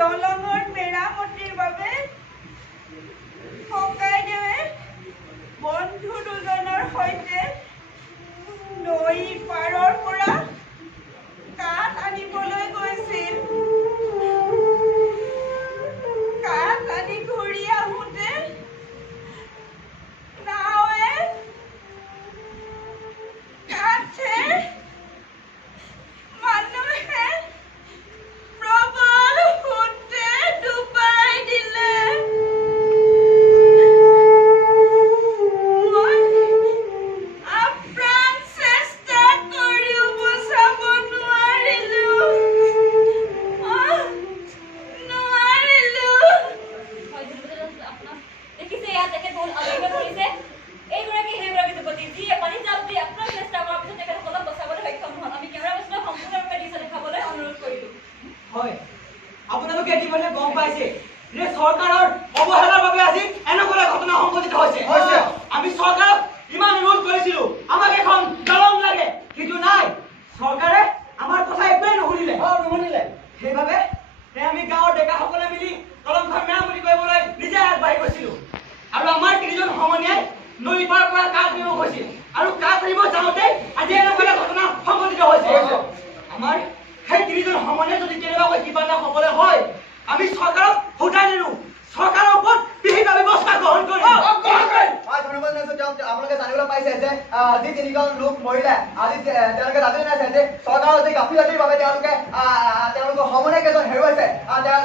Don't দলঙৰ মেৰামতিৰ বাবে ককাইদেৱে বন্ধু দুজনৰ সৈতে নৈ পাৰৰ পৰা কাঠ আনিবলৈ গৈছিল। কাঠ আনি ঘূৰি আহোঁতে নাৱে কাঠে মানুহে প্ৰবল সোঁতে ডুবাই দিলে। মই আপ্ৰাণ চেষ্টা কৰিও বচাব নোৱাৰিলোঁ। দেখিছে ইয়াত তেখেত বহুত আৱেগিক কৰিছে। এইগৰাকী সেইগৰাকী যুৱতী যিয়ে পানী জাপ দি আপোনাৰ চেষ্টা কৰাৰ পিছত তেখেতসকলক বচাবলৈ সক্ষম নহল। আমি কেমেৰা পাৰ্চনক সম্পূৰ্ণৰূপে দৃশ্য দেখাবলৈ অনুৰোধ কৰিলোঁ। হয়, আপোনালোকে ইতিমধ্যে গম পাইছে যে চৰকাৰৰ অৱহেলাৰ বাবে আজি এনেকুৱা ঘটনা সংঘটিত হৈছে। আমি চৰকাৰক ইমান অনুৰোধ কৰিছিলো আমাক এখন দলং লাগে, কিন্তু নাই, চৰকাৰে আমাৰ কথা একোৱেই নুশুনিলে। সেইবাবে আমি গাঁৱৰ ডেকাসকলে মিলি দলংখন মেৰামতি কৰিবলৈ নিজে আগবাঢ়ি গৈছিলো। আৰু আমাৰ তিনিজন সমনীয়াই নদী পাৰৰ পৰা কাঠ আনিব গৈছিল, আৰু কাঠ আনিব যাওঁতে আজি এনেকুৱা ঘটনা সংঘটিত হৈছে। আমাৰ সেই তিনিজন সমনীয়াই যদি কেনেবাকৈ কিবা এটা হ'বলৈ হয়, আমি চৰকাৰক সোধাই নিদিওঁ, চৰকাৰৰ ওপৰত বিহিত ব্যৱস্থা গ্ৰহণ কৰিম। আপোনালোকে জানিবলৈ পাইছে যে আজি তিনিজন লোক মৰিলে। আজি তেওঁলোকে জানি নাইছে যে চৰকাৰৰ যি গাফিলতিৰ বাবে তেওঁলোকৰ সমনীয়া কেইজন হেৰুৱাইছে।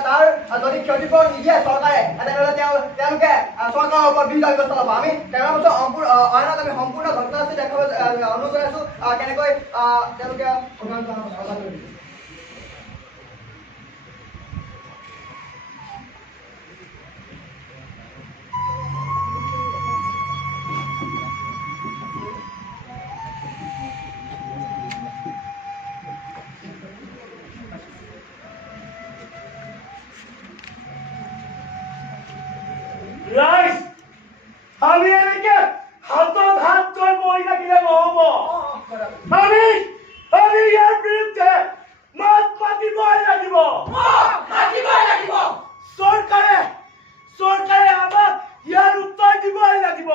তাৰ যদি ক্ষতিপূৰণ নিদিয়ে চৰকাৰে, তেনেহ'লে তেওঁলোকে চৰকাৰৰ ওপৰত বিহিত ব্যৱস্থা ল'ব। আমি তেওঁলোকৰ অইনত আমি সম্পূৰ্ণ ঘটনাস্থলী দেখাবলৈ অনুৰোধ জনাইছো কেনেকৈ তেওঁলোকে ৰাইজ আমি এনেকে হাতত হাত লৈ বহি থাকিলে নহব। আমি ইয়াৰ বিৰুদ্ধে মাত মাতিবই লাগিব। চৰকাৰে আমাক ইয়াৰ উত্তৰ দিবই লাগিব।